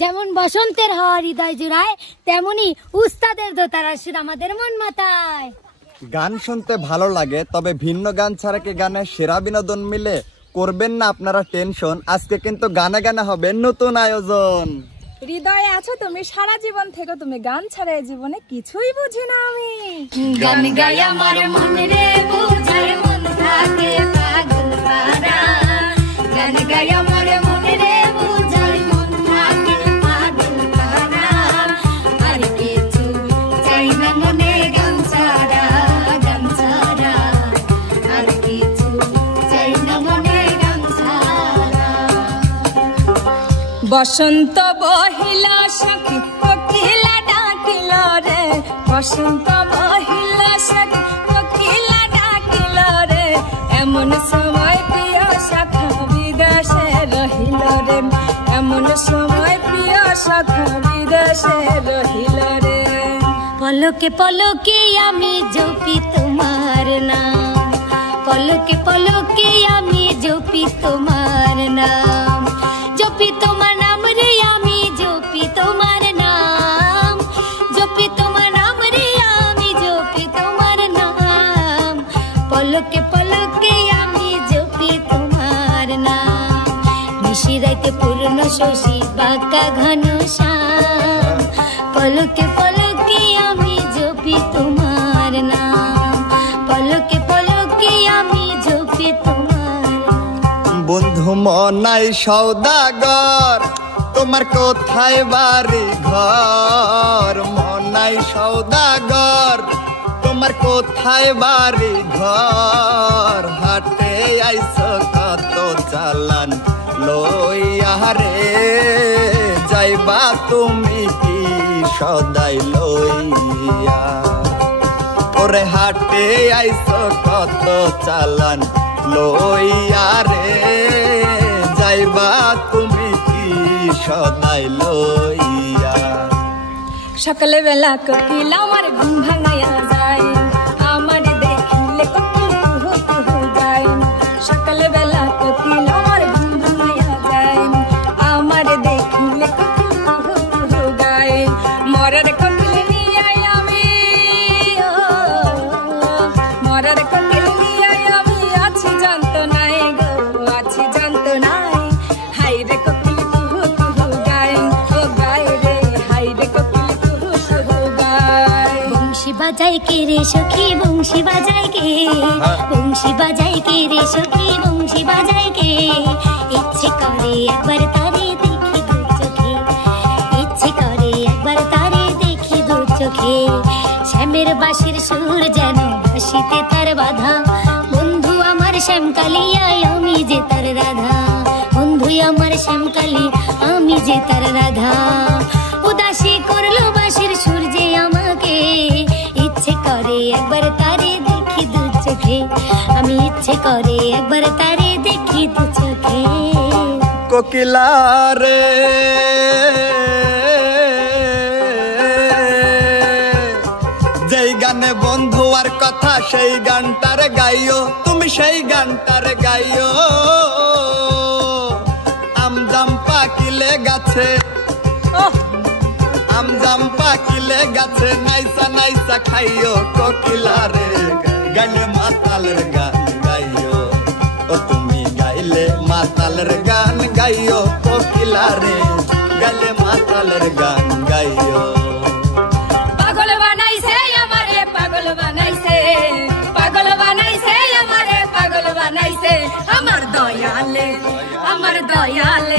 যেমন বসন্তের হাওয়া হৃদয় জুড়ায়, তেমনি উস্তাদের দোতারা সুর আমাদের মন মাতায়। গান শুনতে ভালো লাগে, তবে ভিন্ন গান ছাড়া কি গানের সেরা বিনোদন মিলে? করবেন না আপনারা টেনশন, আজকে কিন্তু গানে গানে হবে নতুন আয়োজন। হৃদয়ে আছো তুমি, সারা জীবন থেকে তুমি, গান ছাড়া এই জীবনে কিছুই বুঝি না আমি। গান গাই আমার মন রে বুঝায়, মন থাকে পাগল পারা। গান গাই আমার মন রে বুঝায়, মন থাকে পাগল পারা। আর কিছু চাই না মনে গান ছাড়া, গান ছাড়া। আর কিছু চাই না মনে গান ছাড়া। বসন্ত বহিলা সখী কোকিলা ডাকিল রে, বসন্ত বহিলা সখী কোকিলা ডাকিল রে। এমন সময় প্রিয় সখা বিদেশে রহিল রে, এমন সময় প্রিয় সখা বিদেশে রহিল রে। পলকে পলকে আমি জপি তোমার নাম, পলকে পলকে আমি জপি তোমার নাম। জপি তোমার নাম রে আমি, জপি তোমার নাম। জপি তোমার নাম রে আমি, জপি তোমার নাম। পলকে পলকে আমি জপি তোমার নাম। নিশি রাইতে পূর্ণ শশী বাঁকা ঘন শ্যাম। পলকে পলকে আমি জপি তোমার নাম, পলকে পলকে আমি জপি তোমার। বন্ধু মনাই সওদাগর, তোমার কোথায় বাড়ি ঘর? মনাই সওদাগর, তোমার কোথায় বাড়ি ঘর? হাটে আইছো কত চালান লইয়া রে, যাইবা তুমি কি সদাই লইয়া? ওরে হাটে আইছো কত চালান লইয়া রে, যাইবা তুমি কি সদাই লইয়া? সকালে বেলা কোকিল আমার ঘুম ভাঙাইয়া যায়, আমার দেখিলে কোকিল কুহু কুহু যায়। সকালে বেলা কোকিল আমার ঘুম ভাঙাইয়া যায়, আমার দেখিলে কোকিল কুহু কুহু গায়। মরার কোকিল নিয়ে আমি, মরার কোকিল নিয়ে আমি আছি জানতো নাই গো, আছি জানতো নাই। হাই রে কোকিল কুহু কুহু গায়, ও গায় রে, হাই রে কোকিল কুহু কুহু গায়। বংশী বাজাই কে রে সখী, বংশী বাজাই কে, বংশী বাজাই কে রে সখী, বংশী বাজাই কে। ইচ্ছে করে একবার তারে দেখি দু চোখে, ইচ্ছে করে একবার তারে দেখি দু চোখে। শ্যামের বাঁশির সুর যেন বাঁশিতে তার বাধা, বন্ধু আমার শ্যামকালিয়ায় আমি যে তার রাধা। বন্ধু আমার শ্যামকালি আমি যে তার রাধা। উদাসী করলো বাঁশির সুর যে আমাকে, ইচ্ছে করে একবার তারে দেখি দু চোখে। আমি ইচ্ছে করে একবার তারে দেখি দু চোখে। কোকিলা রে যেই গানে বন্ধু আর কথা, সেই গানটার গাইও তুমি, সেই গানটার গাইও। আমজাম পাকিলে গাছে, আমজাম পাকিলে গাছে, নাইসা নাইসা খাইও। কোকিলা রে গাইলে মাতালের গান গাইও, ও তুমি গাইলে মাতালের গান গাইও। কোকিলা রে গাইলে মাতালের গান গাইও। পাগল বানাইছে আমারে, পাগল বানাইছে, পাগল বানাইছে আমারে, পাগল বানাইছে আমার দয়ালে, আমার দয়ালে।